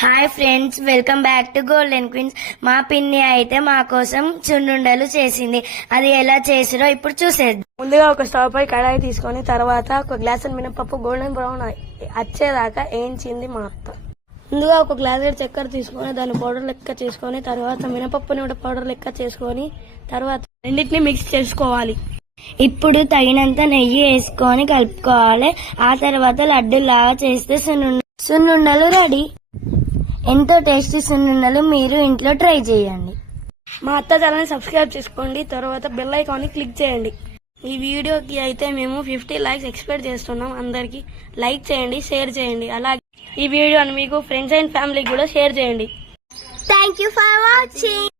Hi friends welcome back to golden queens మా పిన్ని అయితే మా కోసం చున్నుండలు చేసింది. అది ఎలా చేసిరో ఇప్పుడు చూసేద్దాం. ముందుగా ఒక స్టవ్ పై కడాయి తీసుకొని తర్వాత ఒక గ్లాస్ మినపప్పు గోల్డెన్ బ్రౌన్ వచ్చేదాకా వేయించింది మా అత్త. ముందుగా ఒక గ్లాస్ చక్కెర తీసుకొని దాన్ని పౌడర్ లెక్క చేసుకొని తర్వాత మినపప్పుని కూడా పౌడర్ లెక్క చేసుకొని తర్వాత రెండింటిని మిక్స్ చేసుకోవాలి. ఇప్పుడు తగినంత నెయ్యి వేసుకొని కలుపుకోవాలి. ఆ తర్వాత లడ్డూలాగా చేస్తే సున్నుండ సున్నుండలు రెడీ ఎంతో టేస్టీ సున్నుండలు మీరు ఇంట్లో ట్రై చేయండి. మా అత్త ఛానల్ని సబ్స్క్రైబ్ చేసుకోండి. తర్వాత బెల్ ఐకాన్ని క్లిక్ చేయండి. ఈ వీడియోకి అయితే మేము ఫిఫ్టీ లైక్స్ ఎక్స్పెక్ట్ చేస్తున్నాం. అందరికి లైక్ చేయండి షేర్ చేయండి. అలాగే ఈ వీడియోని మీకు ఫ్రెండ్స్ అండ్ ఫ్యామిలీకి కూడా షేర్ చేయండి. Thank you for watching